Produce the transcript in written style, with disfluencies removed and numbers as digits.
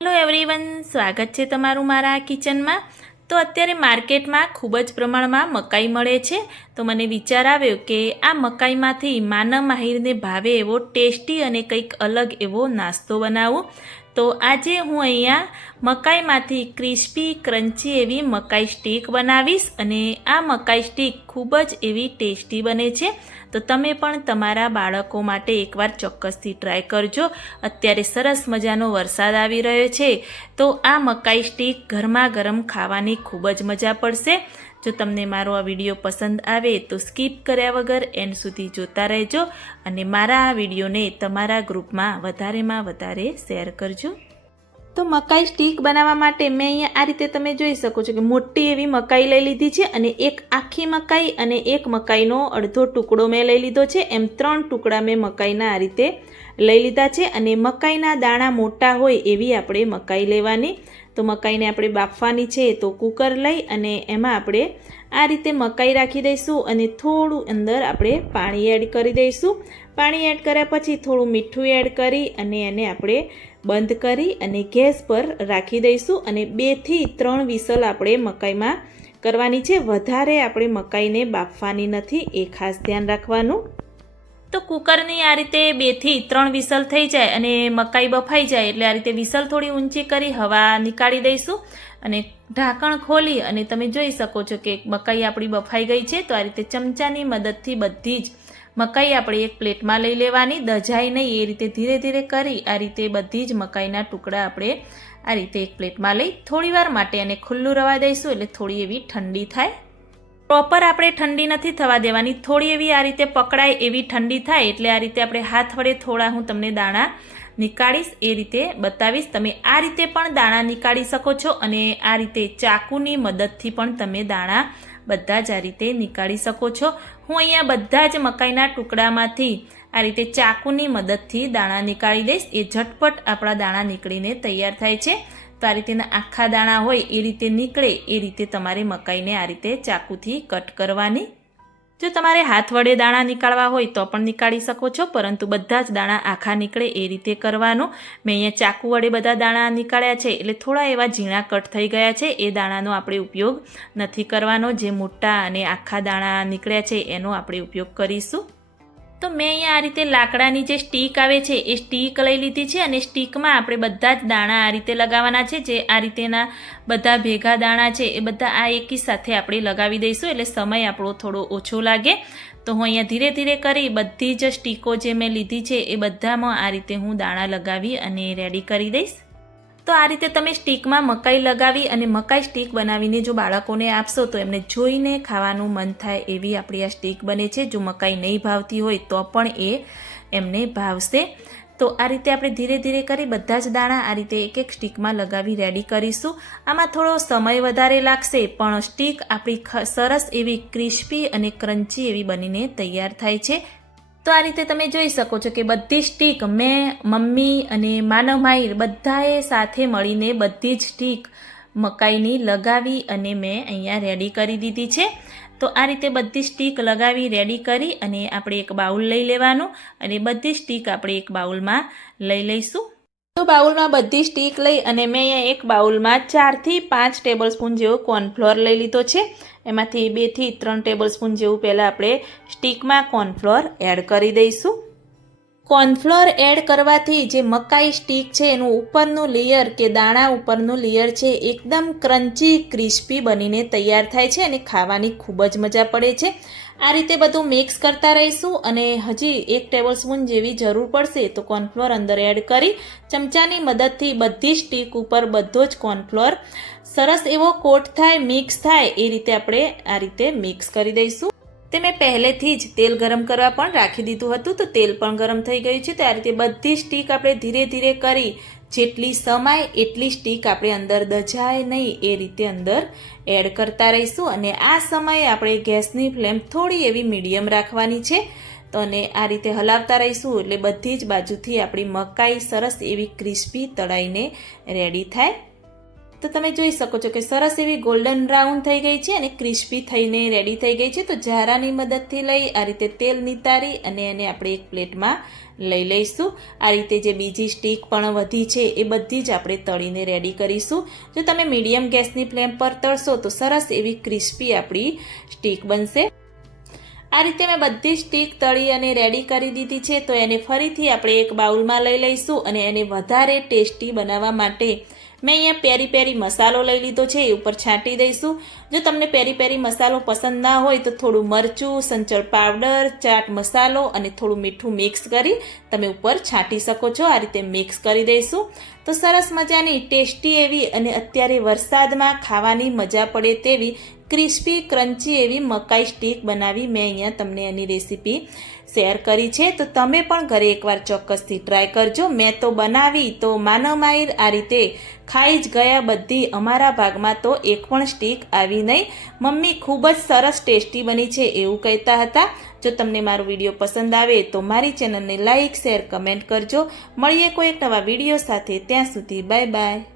Hello everyone, સ્વાગત છે તમારું મારા કિચનમાં। તો અત્યારે માર્કેટમાં ખૂબ જ પ્રમાણમાં મકાઈ મળે છે, તો મને વિચાર આવ્યો કે આ મકાઈમાંથી માનવ માહિરને ભાવે એવો ટેસ્ટી અને કંઈક અલગ એવો નાસ્તો બનાવું। તો આજે હું અહીંયા મકાઈમાંથી ક્રિસ્પી ક્રન્ચી એવી મકાઈ સ્ટીક બનાવીશ અને આ મકાઈ સ્ટીક ખૂબ જ એવી ટેસ્ટી બને છે। તો તમે પણ તમારા બાળકો માટે એકવાર ચોક્કસથી ટ્રાય કરજો। અત્યારે સરસ મજાનો વરસાદ આવી રહ્યો છે, તો આ મકાઈ સ્ટીક ગરમા ગરમ ખાવાની ખૂબ જ મજા પડશે। જો તમને મારો આ વિડીયો પસંદ આવે તો સ્કીપ કર્યા વગર એન્ડ સુધી જોતા રહેજો અને મારા આ વિડીયોને તમારા ગ્રુપમાં વધારેમાં વધારે શેર કરજો। તો મકાઈ સ્ટીક બનાવવા માટે મેં અહીંયા આ રીતે તમે જોઈ શકો છો કે મોટી એવી મકાઈ લઈ લીધી છે અને એક આખી મકાઈ અને એક મકાઈનો અડધો ટુકડો મેં લઈ લીધો છે। એમ 3 ટુકડા મેં મકાઈના આ રીતે લઈ લીધા છે અને મકાઈના દાણા મોટા હોય એવી આપણે મકાઈ લેવાની। તો મકાઈને આપણે બાફવાની છે, તો કુકર લઈ અને એમાં આપણે આ રીતે મકાઈ રાખી દઈશું અને થોડું અંદર આપણે પાણી એડ કરી દઈશું। પાણી એડ કર્યા પછી થોડું મીઠું એડ કરી અને એને આપણે બંધ કરી અને ગેસ પર રાખી દઈશું અને 2 થી 3 વિસલ આપણે મકાઈમાં કરવાની છે, વધારે આપણે મકાઈને બાફવાની નથી, એ ખાસ ધ્યાન રાખવાનું। તો કુકરની આ રીતે 2 થી 3 વિસલ થઈ જાય અને મકાઈ બફાઈ જાય એટલે આ રીતે વિસલ થોડી ઊંચી કરી હવા નીકાળી દઈશું અને ઢાંકણ ખોલી અને તમે જોઈ શકો છો કે મકાઈ આપણી બફાઈ ગઈ છે। તો આ રીતે ચમચાની મદદથી બધી જ મકાઈ આપણે એક પ્લેટમાં લઈ લેવાની, દજાય નહીં એ રીતે ધીરે ધીરે કરી આ રીતે બધી જ મકાઈના ટુકડા આપણે આ રીતે એક પ્લેટમાં લઈ થોડીવાર માટે એને ખુલ્લું રવા દઈશું એટલે થોડી એવી ઠંડી થાય। પ્રોપર આપણે ઠંડી નથી થવા દેવાની, થોડી એવી આ રીતે પકડાય એવી ઠંડી થાય એટલે આ રીતે આપણે હાથ વડે થોડા હું તમને દાણા નીકાળીશ એ રીતે બતાવીશ। તમે આ રીતે પણ દાણા નીકાળી શકો છો અને આ રીતે ચાકુની મદદથી પણ તમે દાણા બધા જ આ રીતે નીકાળી શકો છો। હું અહીંયા બધા જ મકાઈના ટુકડામાંથી આ રીતે ચાકુની મદદથી દાણા નીકાળી દઈશ, એ ઝટપટ આપણા દાણા નીકળીને તૈયાર થાય છે। તો આ રીતેના આખા દાણા હોય એ રીતે નીકળે એ રીતે તમારે મકાઈને આ રીતે ચાકુથી કટ કરવાની। જો તમારે હાથ વડે દાણા નીકાળવા હોય તો પણ નીકાળી શકો છો, પરંતુ બધા જ દાણા આખા નીકળે એ રીતે કરવાનું। મેં અહીંયા ચાકુ વડે બધા દાણા નીકાળ્યા છે એટલે થોડા એવા ઝીણા કટ થઈ ગયા છે, એ દાણાનો આપણે ઉપયોગ નથી કરવાનો, જે મોટા અને આખા દાણા નીકળ્યા છે એનો આપણે ઉપયોગ કરીશું। તો મેં અહીંયા આ રીતે લાકડાની જે સ્ટીક આવે છે એ સ્ટીક લઈ લીધી છે અને સ્ટીકમાં આપણે બધા જ દાણા આ રીતે લગાવવાના છે। જે આ રીતેના બધા ભેગા દાણા છે એ બધા આ એકી સાથે આપણે લગાવી દઈશું એટલે સમય આપણો થોડો ઓછો લાગે। તો હું અહીંયા ધીરે ધીરે કરી બધી જ સ્ટીકો જે મેં લીધી છે એ બધામાં આ રીતે હું દાણા લગાવી અને રેડી કરી દઈશ। તો આ રીતે તમે સ્ટીકમાં મકાઈ લગાવી અને મકાઈ સ્ટીક બનાવીને જો બાળકોને આપશો તો એમને જોઈને ખાવાનું મન થાય એવી આપણી આ સ્ટીક બને છે। જો મકાઈ નહીં ભાવતી હોય તો પણ એ એમને ભાવશે। તો આ રીતે આપણે ધીરે ધીરે કરી બધા જ દાણા આ રીતે એક એક સ્ટીકમાં લગાવી રેડી કરીશું। આમાં થોડો સમય વધારે લાગશે પણ સ્ટીક આપણી સરસ એવી ક્રિસ્પી અને ક્રન્ચી એવી બનીને તૈયાર થાય છે। તો આ રીતે તમે જોઈ શકો છો કે બધી સ્ટીક મેં, મમ્મી અને માનવ માહિર બધાએ સાથે મળીને બધી જ સ્ટીક મકાઈની લગાવી અને મેં અહીંયા રેડી કરી દીધી છે। તો આ રીતે બધી સ્ટીક લગાવી રેડી કરી અને આપણે એક બાઉલ લઈ લેવાનું અને બધી સ્ટીક આપણે એક બાઉલમાં લઈ લઈશું। તો બાઉલમાં બધી સ્ટીક લઈ અને મેં અહીંયા એક બાઉલમાં 4 થી 5 ટેબલ સ્પૂન જેવો કોર્નફ્લોર લઈ લીધો છે। એમાંથી 2 થી 3 ટેબલ સ્પૂન જેવું પહેલાં આપણે સ્ટીકમાં કોર્નફ્લોર એડ કરી દઈશું। કોર્નફ્લોર એડ કરવાથી જે મકાઈ સ્ટીક છે એનું ઉપરનું લેયર કે દાણા ઉપરનું લેયર છે એકદમ ક્રન્ચી ક્રિસ્પી બનીને તૈયાર થાય છે અને ખાવાની ખૂબ જ મજા પડે છે। આ રીતે બધું મિક્સ કરતા રહીશું અને હજી 1 ટેબલ સ્પૂન જેવી જરૂર પડશે તો કોર્નફ્લોર અંદર એડ કરી ચમચાની મદદથી બધી સ્ટીક ઉપર બધો જ કોર્નફ્લોર સરસ એવો કોટ થાય, મિક્સ થાય એ રીતે આપણે આ રીતે મિક્સ કરી દઈશું। તે મેં પહેલેથી જ તેલ ગરમ કરવા પણ રાખી દીધું હતું, તો તેલ પણ ગરમ થઈ ગયું છે। તો આ રીતે બધી સ્ટીક આપણે ધીરે ધીરે કરી જેટલી સમાય એટલી સ્ટીક આપણે અંદર દજાય નહીં એ રીતે અંદર એડ કરતા રહીશું અને આ સમયે આપણે ગેસની ફ્લેમ થોડી એવી મીડિયમ રાખવાની છે। તો અને આ રીતે હલાવતા રહીશું એટલે બધી જ બાજુથી આપણી મકાઈ સરસ એવી ક્રિસ્પી તળાઈને રેડી થાય। તો તમે જોઈ શકો છો કે સરસ એવી ગોલ્ડન બ્રાઉન થઈ ગઈ છે અને ક્રિસ્પી થઈને રેડી થઈ ગઈ છે. તો ઝારાની મદદથી લઈ આ રીતે તેલ નિતારી અને એને આપણે એક પ્લેટમાં લઈ લઈશું. આ રીતે જે બીજી સ્ટીક પણ વધી છે એ બધી જ આપણે તળીને રેડી કરીશું. જો તમે મીડિયમ ગેસની ફ્લેમ પર તળશો તો સરસ એવી ક્રિસ્પી આપણી સ્ટીક બનશે. આ રીતે મેં બધી સ્ટીક તળી અને રેડી કરી દીધી છે. તો એને ફરીથી આપણે એક બાઉલમાં લઈ લઈશું અને એને વધારે ટેસ્ટી બનાવવા માટે મેં અહીંયા પેરી પેરી મસાલો લઈ લીધો છે, એ ઉપર છાંટી દઈશું. જો તમને પેરી પેરી મસાલો પસંદ ના હોય તો થોડું મરચું, સંચળ પાવડર, ચાટ મસાલો અને થોડું મીઠું મિક્સ કરી તમે ઉપર છાંટી શકો છો. આ રીતે મિક્સ કરી દઈશું. તો સરસ મજાની ટેસ્ટી એવી અને અત્યારે વરસાદમાં ખાવાની મજા પડે તેવી ક્રિસ્પી ક્રન્ચી એવી મકાઈ સ્ટીક બનાવી મેં અહીંયા તમને એની રેસીપી શેર કરી છે. તો તમે પણ ઘરે એકવાર ચોક્કસથી ટ્રાય કરજો. મેં તો બનાવી તો માનો માહિર આ રીતે ખાઈ જ ગયા બધી. અમારા ભાગમાં તો એક પણ સ્ટીક આવી નહીં. મમ્મી ખૂબ જ સરસ ટેસ્ટી બની છે એવું કહેતા હતા. જો તમને મારો વિડીયો પસંદ આવે તો મારી ચેનલને લાઇક, શેર, કમેન્ટ કરજો. મળીએ કોઈ એક નવા વિડીયો સાથે. ત્યાં સુધી બાય બાય.